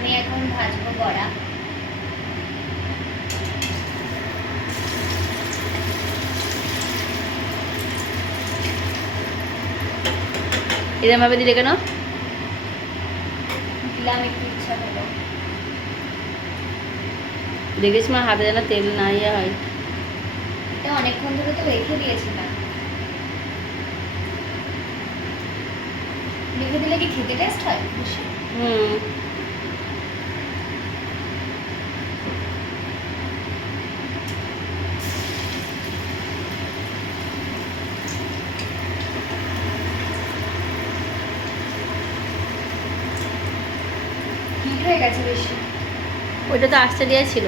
আমি এখন ভাজবো বড়া। এরকম ভাবে দিলে কেন? দিলাম একটু ইচ্ছা হলো। দেখিস মা হাতে যেন তেল না ইয়ে হয়। এটা অনেকক্ষণ ধরে তো রেখে দিয়েছিলাম। রেখে দিলে কি খেতে টেস্ট হয় বেশি? হুম। হিট হয়ে গেছে বেশি। ওইটা তো অস্ট্রেলিয়ায় ছিল।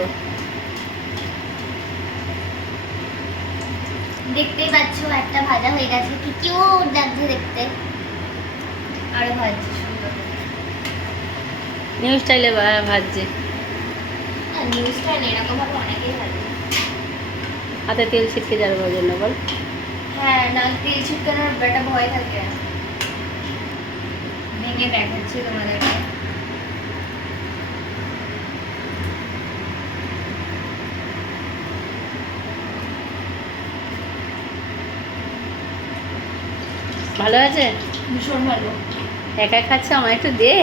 দেখতেই পাচ্ছ একটা ভাজা হয়ে গেছে, কি কিউট লাগছে দেখতে। আরো ভাজছি সুন্দর করে। নিউ স্টাইলে ভাজছে। আর নিউজটা এরকম ভাবে অনেকেই ভাজে। হাতে তেল ছিটকে যাবে ওই জন্য বল। হ্যাঁ, না তেল ছিটকানোর একটা ভয় থাকে। ভেঙে দেখাচ্ছি তোমাদেরকে। ভালো আছে? ভীষণ ভালো। একাই খাচ্ছে, আমার একটু দে।